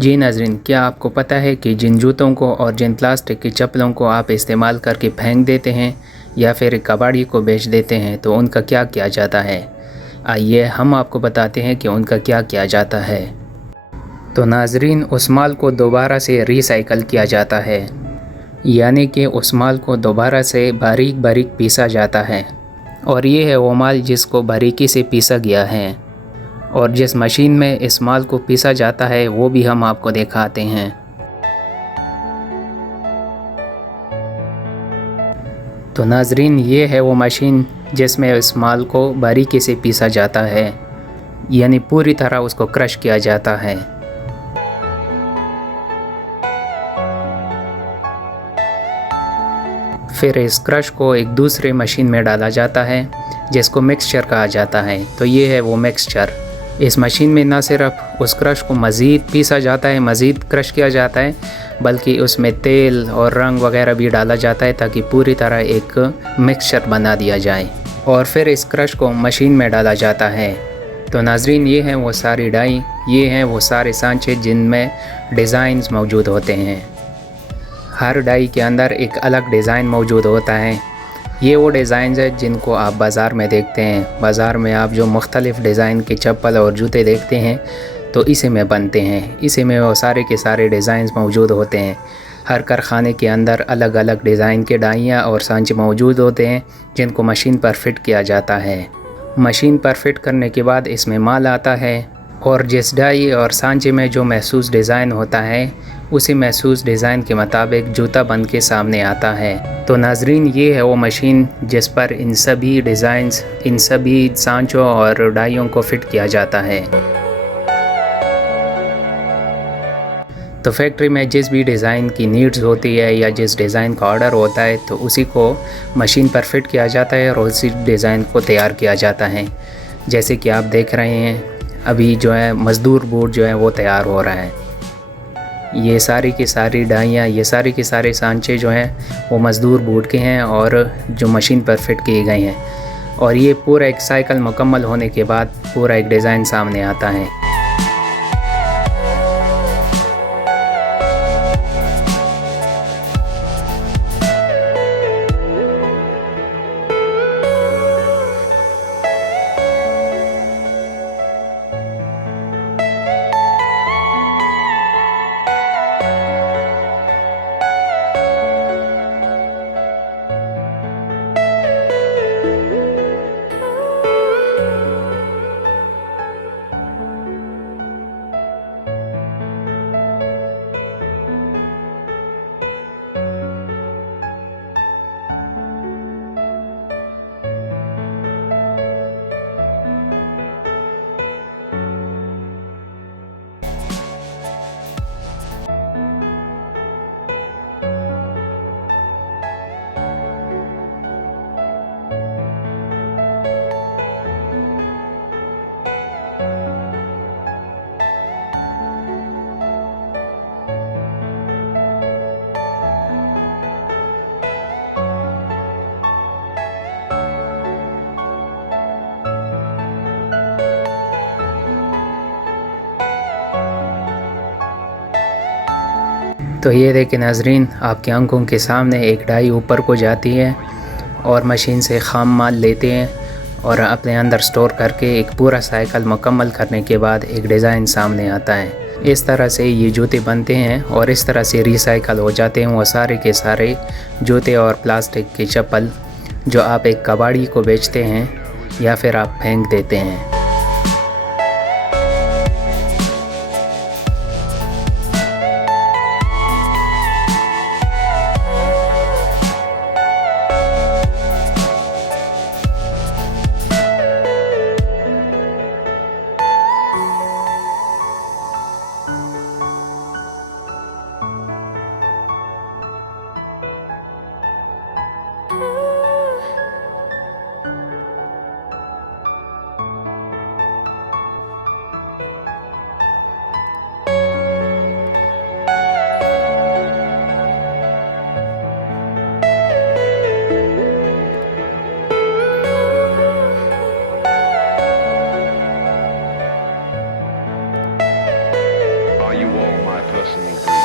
जी नाज़रीन, क्या आपको पता है कि जिन जूतों को और जिन प्लास्टिक की चप्पलों को आप इस्तेमाल करके फेंक देते हैं या फिर कबाड़ी को बेच देते हैं तो उनका क्या किया जाता है। आइए हम आपको बताते हैं कि उनका क्या किया जाता है। तो नाज़रीन, उस माल को दोबारा से रिसाइकल किया जाता है, यानी कि उस माल को दोबारा से बारीक बारीक पीसा जाता है। और ये है वो माल जिसको बारीकी से पीसा गया है। और जिस मशीन में इस माल को पीसा जाता है वो भी हम आपको दिखाते हैं। तो नाज़रीन, ये है वो मशीन जिसमें इस माल को बारीकी से पीसा जाता है, यानी पूरी तरह उसको क्रश किया जाता है। फिर इस क्रश को एक दूसरे मशीन में डाला जाता है जिसको मिक्सचर कहा जाता है। तो ये है वो मिक्सचर। इस मशीन में ना सिर्फ उस क्रश को मज़ीद पीसा जाता है, मज़ीद क्रश किया जाता है, बल्कि उसमें तेल और रंग वगैरह भी डाला जाता है ताकि पूरी तरह एक मिक्सचर बना दिया जाए। और फिर इस क्रश को मशीन में डाला जाता है। तो नाज़रीन, ये हैं वो सारी डाई, ये हैं वो सारे सांचे जिनमें डिज़ाइंस मौजूद होते हैं। हर डाई के अंदर एक अलग डिज़ाइन मौजूद होता है। ये वो डिज़ाइन है जिनको आप बाज़ार में देखते हैं। बाज़ार में आप जो मुख्तलिफ़ डिज़ाइन के चप्पल और जूते देखते हैं तो इसी में बनते हैं। इसी में वो सारे के सारे डिज़ाइंस मौजूद होते हैं। हर कारखाने के अंदर अलग अलग डिज़ाइन के डाइयाँ और सांचे मौजूद होते हैं जिनको मशीन पर फिट किया जाता है। मशीन पर फिट करने के बाद इसमें माल आता है और जिस डाई और सांचे में जो महसूस डिज़ाइन होता है उसी महसूस डिज़ाइन के मुताबिक जूता बन के सामने आता है। तो नाज़रीन, ये है वो मशीन जिस पर इन सभी डिज़ाइंस, इन सभी सांचों और डाइयों को फिट किया जाता है। तो फैक्ट्री में जिस भी डिज़ाइन की नीड्स होती है या जिस डिज़ाइन का ऑर्डर होता है तो उसी को मशीन पर फिट किया जाता है और उसी डिज़ाइन को तैयार किया जाता है। जैसे कि आप देख रहे हैं, अभी जो है मज़दूर बूट जो है वो तैयार हो रहा है। ये सारी की सारी डाइयाँ, ये सारे के सारे सांचे जो हैं वो मज़दूर बूट के हैं और जो मशीन पर फिट किए गए हैं। और ये पूरा एक साइकिल मुकम्मल होने के बाद पूरा एक डिज़ाइन सामने आता है। तो ये देखें नाज़रीन, आपकी आंखों के सामने एक डाई ऊपर को जाती है और मशीन से ख़ाम माल लेते हैं और अपने अंदर स्टोर करके एक पूरा साइकिल मुकम्मल करने के बाद एक डिज़ाइन सामने आता है। इस तरह से ये जूते बनते हैं और इस तरह से रिसाइकल हो जाते हैं वो सारे के सारे जूते और प्लास्टिक के चप्पल जो आप एक कबाड़ी को बेचते हैं या फिर आप फेंक देते हैं। listening, please.